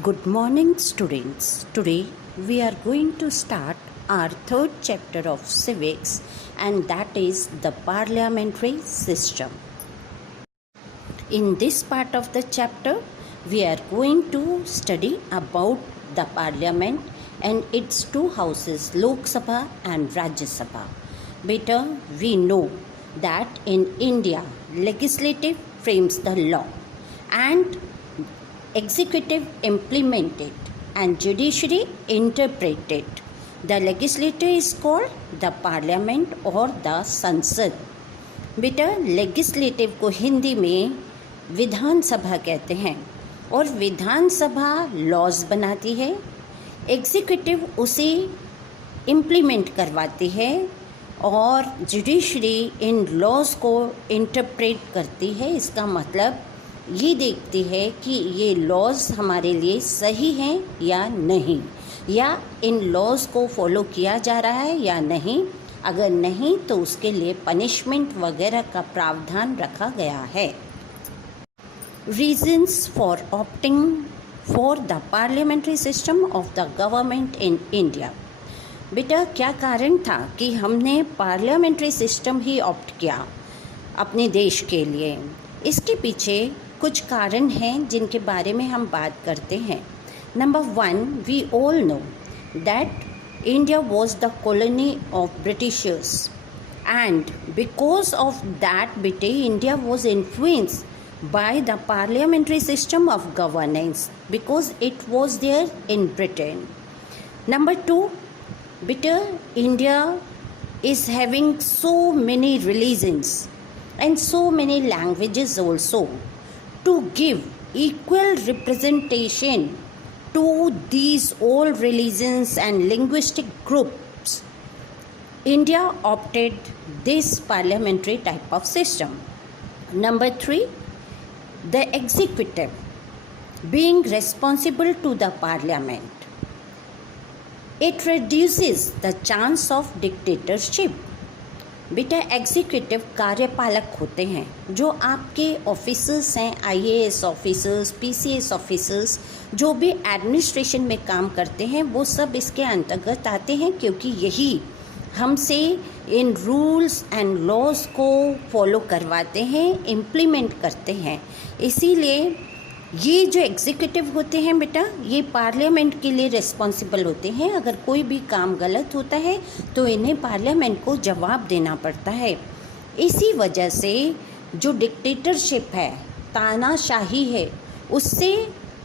Good morning, students. Today we are going to start our third chapter of civics, and that is the parliamentary system. In this part of the chapter, we are going to study about the parliament and its two houses, Lok Sabha and Rajya Sabha. Better, we know that in India, legislative frames the law and executive implement it and judiciary interpret it. The legislature is called the parliament or the संसद. बेटा legislative को हिंदी में विधानसभा कहते हैं और विधानसभा laws बनाती है, executive उसे इम्प्लीमेंट करवाती है और जुडिशरी इन लॉज को इंटरप्रेट करती है. इसका मतलब ये देखती है कि ये लॉज हमारे लिए सही हैं या नहीं, या इन लॉज को फॉलो किया जा रहा है या नहीं. अगर नहीं तो उसके लिए पनिशमेंट वगैरह का प्रावधान रखा गया है. Reasons for opting for the parliamentary system of the government in India. बेटा क्या कारण था कि हमने पार्लियामेंट्री सिस्टम ही ऑप्ट किया अपने देश के लिए? इसके पीछे कुछ कारण हैं जिनके बारे में हम बात करते हैं. Number 1, we all know that India was the colony of Britishers and because of that बेटे India was influenced by the parliamentary system of governance because it was there in Britain. Number 2, बेटा India is having so many religions and so many languages also. To give equal representation to these all religions and linguistic groups, India opted this parliamentary type of system. Number 3, the executive being responsible to the parliament, it reduces the chance of dictatorship. बेटा executive कार्यपालक होते हैं जो आपके officers हैं, IAS officers, PCS officers, जो भी administration में काम करते हैं वो सब इसके अंतर्गत आते हैं, क्योंकि यही हमसे इन रूल्स एंड लॉज को फॉलो करवाते हैं, इम्प्लीमेंट करते हैं. इसीलिए ये जो एग्जीक्यूटिव होते हैं बेटा ये पार्लियामेंट के लिए रिस्पॉन्सिबल होते हैं. अगर कोई भी काम गलत होता है तो इन्हें पार्लियामेंट को जवाब देना पड़ता है. इसी वजह से जो डिक्टेटरशिप है, तानाशाही है, उससे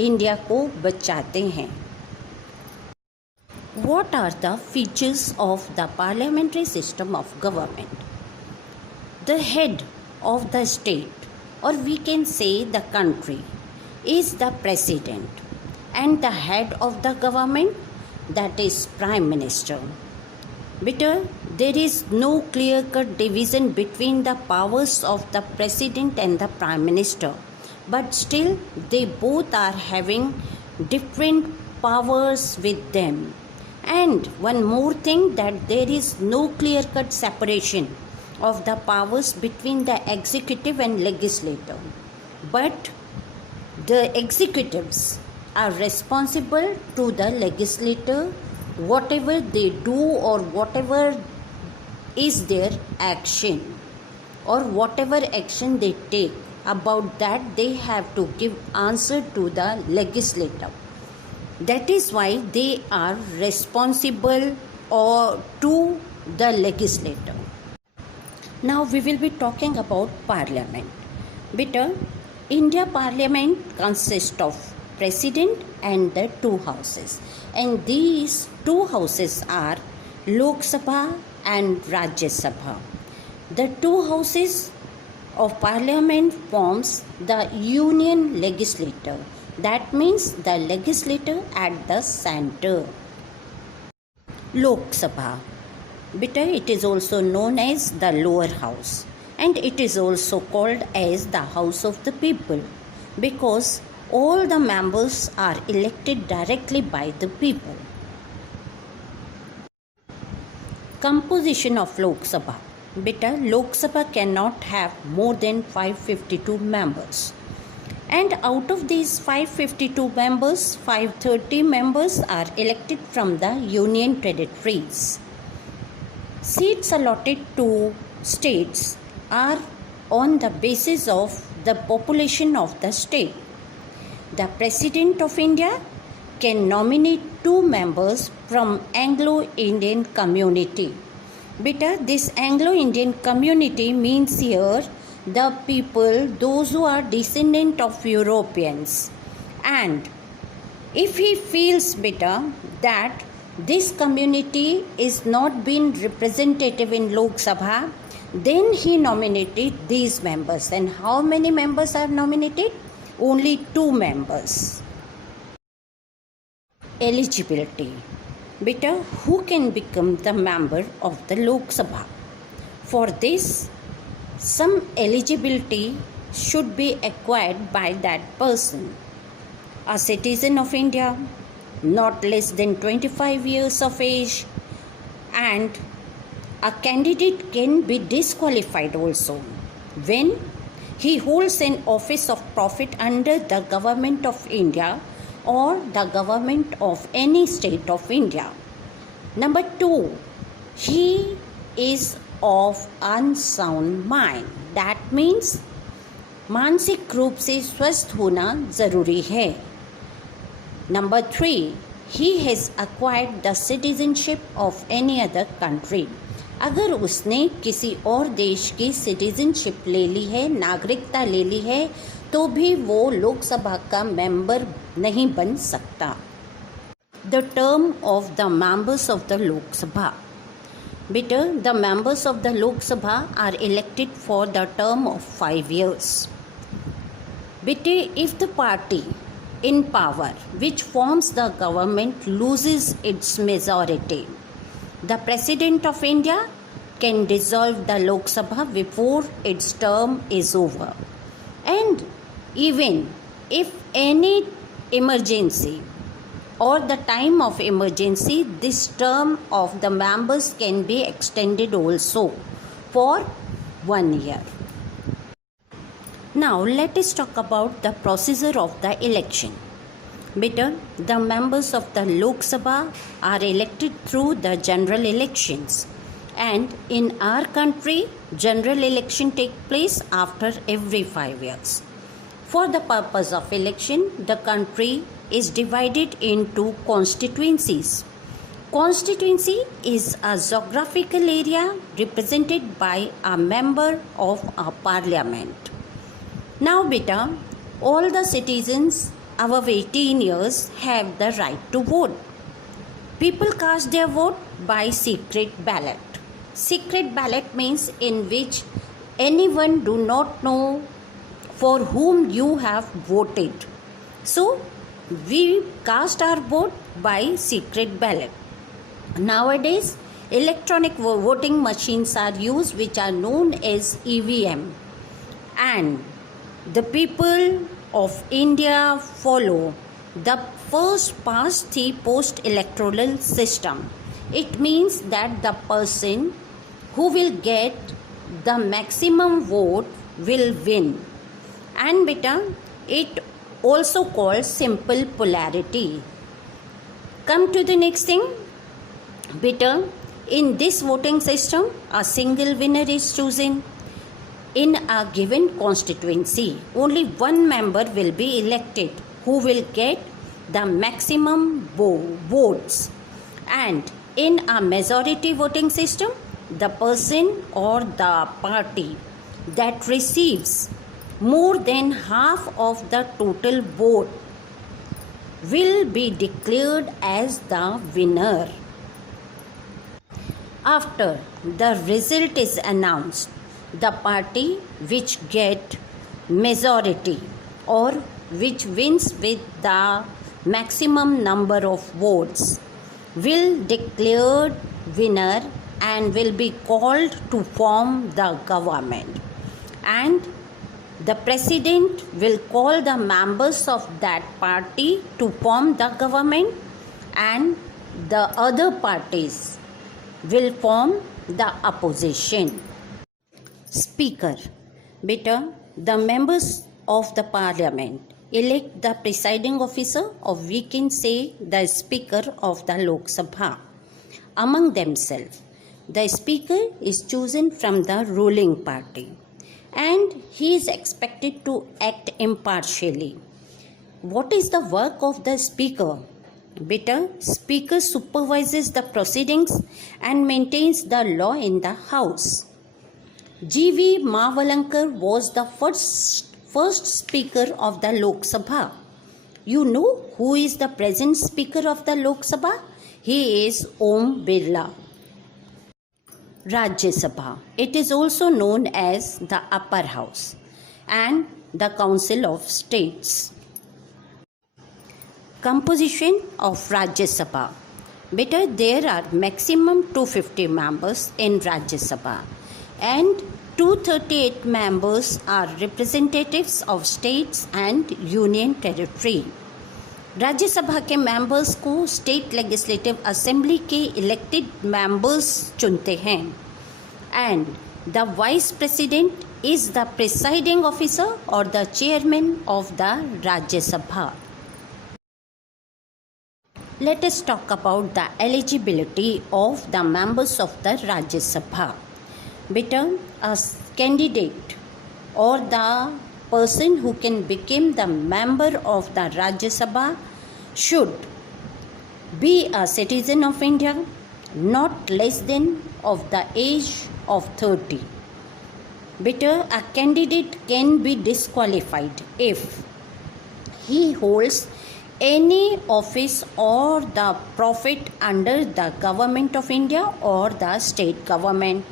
इंडिया को बचाते हैं. What are the features of the parliamentary system of government? The head of the state, or we can say the country, is the president, and the head of the government, that is prime minister. Better, there is no clear cut division between the powers of the president and the prime minister, but still they both are having different powers with them. And one more thing, that there is no clear cut separation of the powers between the executive and legislature, but the executives are responsible to the legislature. Whatever they do or whatever is their action or whatever action they take, about that they have to give answer to the legislature. That is why they are responsible or to the legislature. Now we will be talking about parliament. Better, India Parliament consists of President and the two houses, and these two houses are Lok Sabha and Rajya Sabha. The two houses of Parliament forms the Union Legislature. That means the legislature at the center. Lok Sabha, beta it is also known as the lower house. And it is also called as the House of the People because all the members are elected directly by the people. Composition of Lok Sabha. Beta, Lok Sabha cannot have more than 552 members. And out of these 552 members, 530 members are elected from the union territories. Seats allotted to states are on the basis of the population of the state. The President of India can nominate 2 members from Anglo-Indian community. Beta, this Anglo-Indian community means here the people, those who are descendant of Europeans. And if he feels, beta, that this community is not being representative in Lok Sabha, then he nominated these members. And how many members are nominated? Only 2 members. Eligibility. Beta, who can become the member of the Lok Sabha? For this, some eligibility should be acquired by that person. A citizen of India, not less than 25 years of age, and a candidate can be disqualified also when he holds an office of profit under the government of India or the government of any state of India. Number 2, he is of unsound mind. That means मानसिक रूप से स्वस्थ होना ज़रूरी है. Number 3, he has acquired the citizenship of any other country. अगर उसने किसी और देश की सिटीजनशिप ले ली है, नागरिकता ले ली है, तो भी वो लोकसभा का मेंबर नहीं बन सकता. The term of the members of the Lok Sabha. Beta, the members of the Lok Sabha are elected for the term of 5 years. Beta, if the party in power which forms the government loses its majority, the President of India can dissolve the Lok Sabha before its term is over. And even if any emergency or the time of emergency, this term of the members can be extended also for 1 year. Now let us talk about the procedure of the election. Beta, the members of the Lok Sabha are elected through the general elections, and in our country general election take place after every 5 years. For the purpose of election, the country is divided into constituencies. Constituency is a geographical area represented by a member of a parliament. Now beta, all the citizens above 18 years have the right to vote. People cast their vote by secret ballot. Secret ballot means in which anyone do not know for whom you have voted. So we cast our vote by secret ballot. Nowadays, electronic voting machines are used which are known as EVM, and the people of India follow the first past the post electoral system. It means that the person who will get the maximum vote will win. And beta, it also called simple polarity. Come to the next thing. Beta, in this voting system, a single winner is chosen. In a given constituency, only one member will be elected who will get the maximum votes. And in a majority voting system, the person or the party that receives more than half of the total vote will be declared as the winner. After the result is announced, the party which get majority or which wins with the maximum number of votes will declare winner and will be called to form the government. And the president will call the members of that party to form the government, and the other parties will form the opposition. Speaker. Beta, the members of the parliament elect the presiding officer, or we can say the speaker of the Lok Sabha among themselves. The speaker is chosen from the ruling party and he is expected to act impartially. What is the work of the speaker? Beta, speaker supervises the proceedings and maintains the law in the house. G.V. Mavalankar was the first speaker of the Lok Sabha. You know who is the present speaker of the Lok Sabha? He is Om Birla. Rajya Sabha. It is also known as the upper house and the Council of States. Composition of Rajya Sabha. Beta, there are maximum 250 members in Rajya Sabha and 238 members are representatives of states and union territory. राज्य सभा के members को state legislative assembly के elected members चुनते हैं and the vice president is the presiding officer और the chairman of the राज्य सभा. Let us talk about the eligibility of the members of the Rajya Sabha. Beta, a candidate or the person who can become the member of the Rajya Sabha should be a citizen of India, not less than of the age of 30. Beta, a candidate can be disqualified if he holds any office or the profit under the government of India or the state government,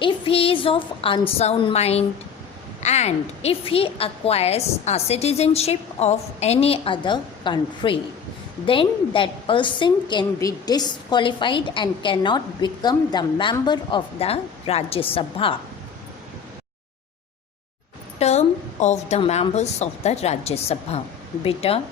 if he is of unsound mind, and if he acquires a citizenship of any other country, then that person can be disqualified and cannot become the member of the Rajya Sabha. Term of the members of the Rajya Sabha. Beta,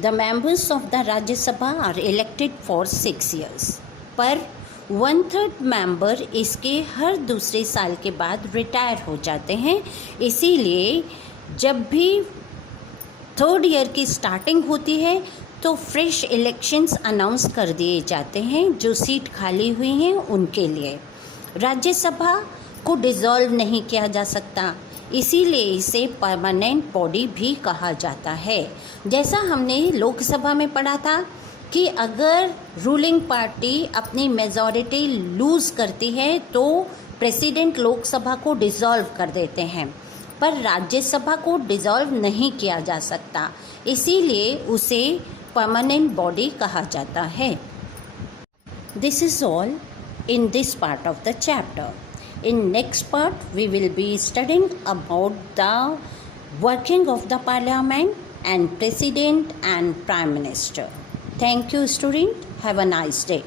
the members of the Rajya Sabha are elected for 6 years. पर 1/3 member इसके हर दूसरे साल के बाद retire हो जाते हैं. इसीलिए जब भी 3rd ईयर की स्टार्टिंग होती है तो फ्रेश इलेक्शंस अनाउंस कर दिए जाते हैं जो सीट खाली हुई हैं उनके लिए. राज्यसभा को डिसॉल्व नहीं किया जा सकता, इसीलिए इसे परमानेंट बॉडी भी कहा जाता है. जैसा हमने लोकसभा में पढ़ा था कि अगर रूलिंग पार्टी अपनी मेजॉरिटी लूज़ करती है तो प्रेसिडेंट लोकसभा को डिसॉल्व कर देते हैं, पर राज्यसभा को डिसॉल्व नहीं किया जा सकता, इसीलिए उसे परमानेंट बॉडी कहा जाता है. This is all in this part of the chapter. In next part, we will be studying about the working of the parliament and president and prime minister. Thank you, student. Have a nice day.